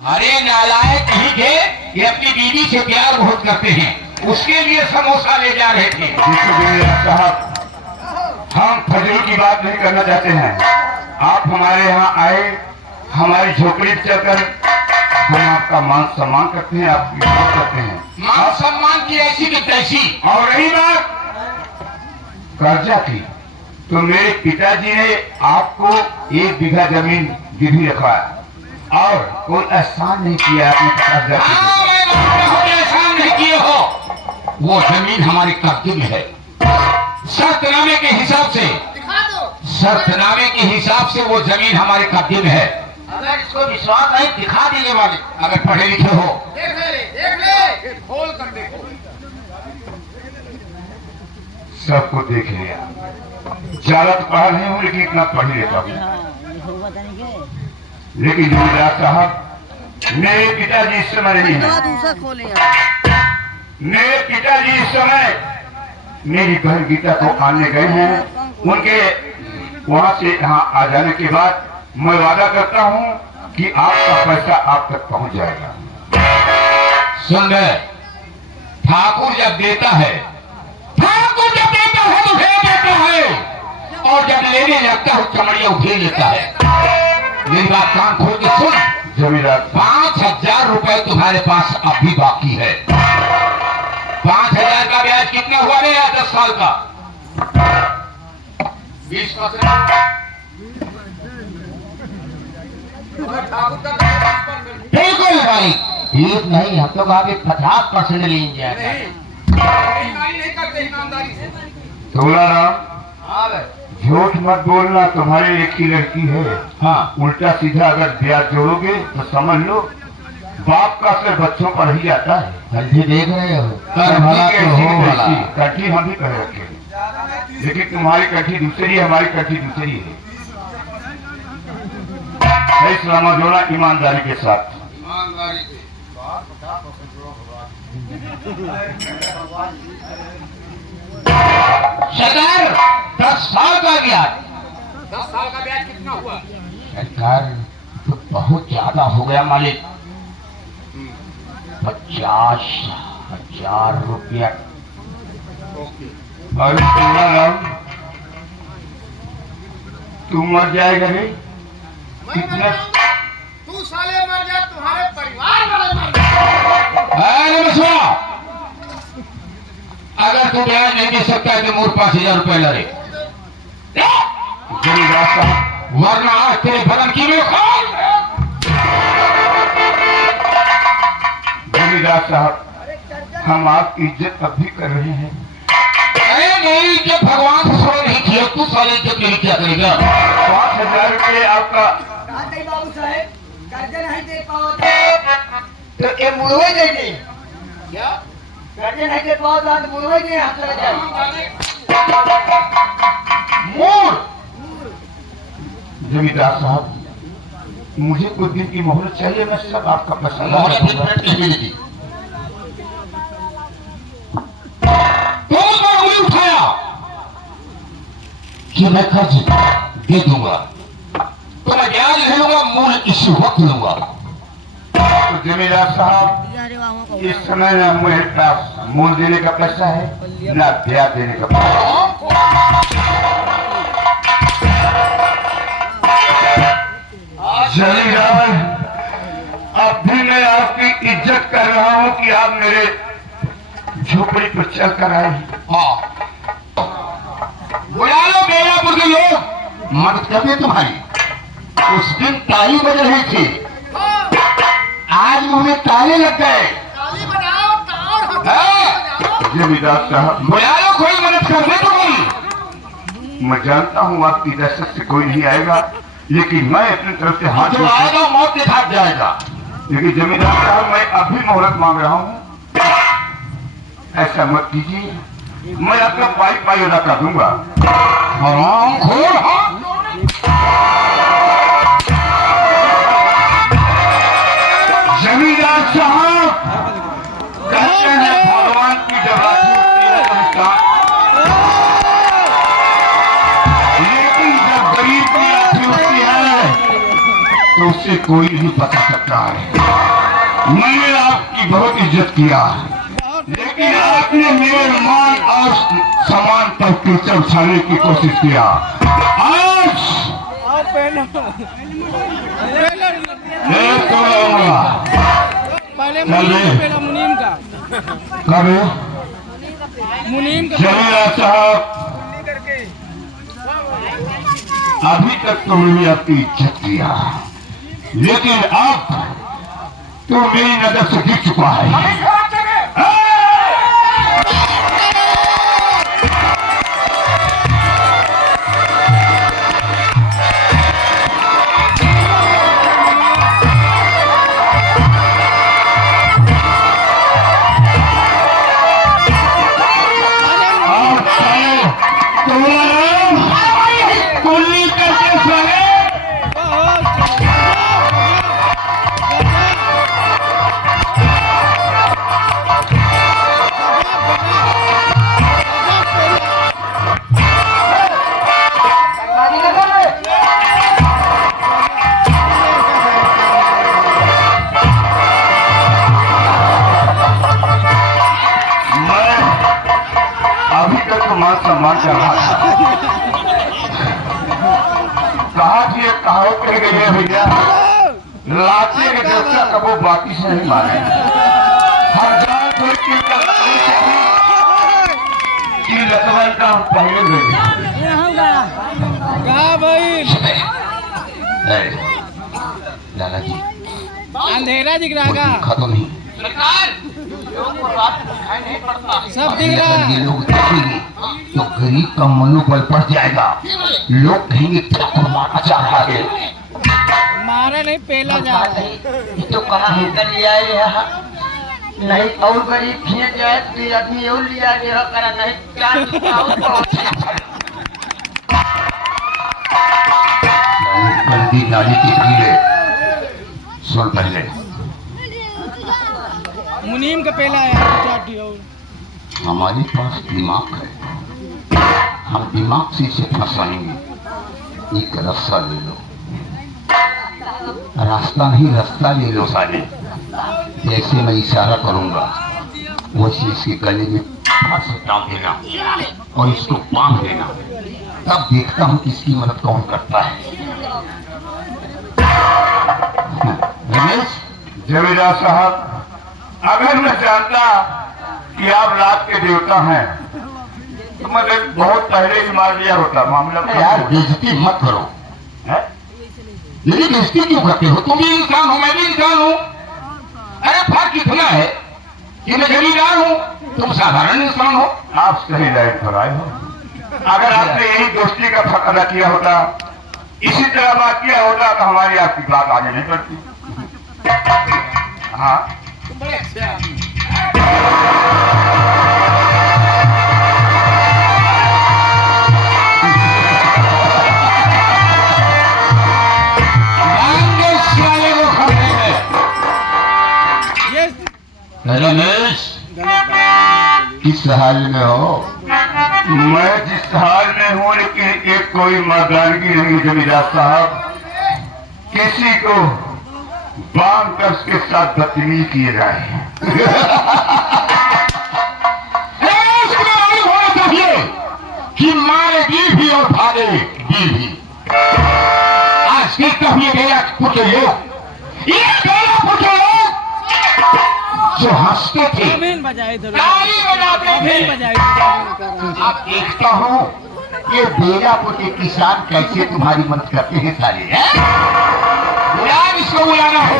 अरे नालायक कहीं के ये अपनी बीवी से प्यार बहुत करते हैं, उसके लिए समोसा ले जा रहे थे। साहब, हम फजल की बात नहीं करना चाहते हैं। आप हमारे यहाँ आए, हमारी झोपड़ी पे चलकर हम आपका मान सम्मान करते हैं, आपकी इज्जत करते हैं। मान सम्मान की ऐसी की तैसी। और रही बात कर्जा की, तो मेरे पिताजी ने आपको 1 बीघा जमीन गिरवी रखा और कोई एहसान नहीं किया आपने 50,000 एहसान नहीं किए हो। वो जमीन हमारे कब्जे में है। शर्तनामे के हिसाब से, शर्तनामे के हिसाब से वो जमीन हमारे कब्जे में है। अगर इसको विश्वास नहीं दिखा देने वाले, अगर पढ़े लिखे हो देख ले, खोल कर देखो। सबको देख लिया, ज्यादा तो पढ़ा नहीं हूँ लेकिन इतना पढ़ लेता हूँ। लेकिन जमींदार साहब, मेरे पिताजी इस समय नहीं है। मेरे पिताजी इस समय मेरी बहन गीता को आने गए हैं। उनके वहां से यहाँ आ जाने के बाद मैं वादा करता हूँ कि आपका पैसा आप तक पहुँच जाएगा। सुन रहे, ठाकुर जब देता है, ठाकुर जब देता है तो भेज देता है, और जब लेने लगता है चमड़िया उठे लेता है। मेरी बात कान खोल के सुन जमींदार, 5,000 रुपए तुम्हारे पास अभी बाकी है। 5,000 का ब्याज कितना हुआ रे? 10 साल का 20%। बिल्कुल भाई, ठीक नहीं, हम लोग आगे 50% ले जाएगा। नहीं करते ईमानदारी से। थोड़ा नाम झूठ मत बोलना, तुम्हारी एक ही लड़की है। हाँ, उल्टा सीधा अगर ब्याज जोड़ोगे तो समझ लो बाप का असर बच्चों पर ही आता है। जल्दी देख रहे हो, कर भला तो हो भला। कठी हम भी कह रखे हैं, लेकिन तुम्हारी कठी दूसरी है, हमारी कठी दूसरी है। सही सलामत जोड़ा ईमानदारी के साथ। ईमानदारी से। सरकार 10 साल का ब्याज। 10 साल का ब्याज कितना हुआ? सरकार तो बहुत ज्यादा हो गया मालिक। 50,000 रुपया। और तुम्हारा नाम, तू मर जाएगा रे। कितना तू साले मर जा, तुम्हारे परिवार वाले मर जाए। अरे बसवा, अगर तू ब्याज नहीं दे सकता है तो मोर 5,000 रुपए लड़े, जमींदार साहब, वरना आज तेरे बदन की में खान। जमींदार साहब, हम आपकी इज्जत अब भी कर रहे हैं। अरे मेरी इज्जत भगवान से सवाल नहीं किया, तू सारी इज्जत मेरी क्या करेगा? 5,000 रुपये आपका। बाबू साहेब कर्जा नहीं दे पाओ तो ये मुड़वे देंगे क्या? कर्जा नहीं दे पाओ तो मुझे नहीं हाथ लग जाए। मूड। जमींदार साहब, मुझे कुछ दिन की मोहलत चाहिए, मैं सब आपका पैसा मोहरे फिर मिनट नहीं मिलेगी। तो उंगली उठाया कि मैं कर्ज दे दूंगा, तो मैं ब्याज नहीं लूंगा, मूल इसी वक्त लूंगा। तो जमींदार साहब, इस समय न मेरे पास मूल देने का पैसा है न ब्याज देने का पैसा। जमींदार, अब भी मैं आपकी इज्जत कर रहा हूँ कि आप मेरे झोपड़ी पर चल कर आए। हाँ, बुला लो बेलापुर के लोग, मदद कर दे तुम्हारी। उस दिन ताली बज रही थी, आज मुंह में ताले लग गए। ताली बजाओ, ताड़ हाँ। जमींदार साहब, बुला लो, कोई मदद कर दे तुम्हारी। मैं जानता हूँ आपकी दहशत से कोई नहीं आएगा, लेकिन मैं अपनी तरफ से हाथ जो जोड़ के- आएगा मौत के साथ जाएगा। लेकिन जमींदार साहब, मैं अभी मोहलत मांग रहा हूँ, ऐसा मत कीजिए। मैं आपका पाई अदा कर दूंगा। हराम खोर। हाँ, जमींदार साहब, कहते हैं भगवान की जगह छूटती है तो इंसान, लेकिन जब गरीब की आँख होती है तो उससे कोई नहीं बचा सकता है। मैंने आपकी बहुत इज्जत किया, लेकिन आपने मेरे मान और सम्मान पर कीचड़ उछालने की कोशिश किया। आज एक तो रहूंगा। पहले मुनीम का कब मुनीम का जमीला साहब, अभी तक तो मैंने आपकी इज्जत किया, लेकिन अब तो मेरी नजर से गिर चुका है। मान सम्मान कर रहा था। कहा कि एक कहावत कही गई है भैया, लाते के देवता कबो बाकी से नहीं मारे। हर जान कोई की लतवन का पहले गए भाई लाला जी अंधेरा दिख रहा है, खत्म नहीं सब दिख रहा है। ये लोग देखेंगे तो गरीब का मनोबल बढ़ जाएगा। लोग कहेंगे क्या तो मारना चाह रहा है, मारा नहीं पहला जा रहा है। ये तो कहाँ होकर लिया है यहाँ, नहीं और गरीब खींच जाए तो आदमी और लिया गया करा नहीं गंदी नाली की कीड़े। सुन पहले, मुनीम का पहला आया हमारे पास दिमाग है, हम दिमाग से इसे फंसाएंगे। एक रास्ता ले लो, रास्ता नहीं रास्ता ले लो साले। जैसे मैं इशारा करूंगा वैसे इसके गले में फांस डाल देना और इसको बांध देना, तब देखता हूँ कि इसकी मदद कौन करता है। रमेश, जमीला साहब, अगर मैं जानता कि आप रात के देवता हैं तो मैं बहुत पहले ही मार लिया होता। मामला यार बेइज्जती मत करो। है? मेरी बेइज्जती क्यों करते हो? तुम भी इंसान हो, मैं भी इंसान हूँ। अरे फर्क इतना है कि मैं जमींदार हूँ, तुम साधारण इंसान हो। आप सही लाइन पर आए हो। अगर आपने यही दोस्ती का फर्क अदा किया होता, इसी तरह बात किया होता तो हमारी आपकी बात आगे नहीं बढ़ती। हाँ, रमेश, किस हाल में हो? मैं जिस हाल में हूँ, लेकिन एक कोई मर्दानगी नहीं जमीला साहब। किसी को बांध कर उसके साथ बदतमीजी किए जाए। होना चाहिए कि मारे भी और भागे भी। आज के कभी गया कुछ लोग, ये गया कुछ लोग जो हंसते थे, ताली बजाते थे। अब देखता हूँ ये बेलापुर के किसान कैसे तुम्हारी मदद करते हैं सारे। यार इसको बुलाना हो।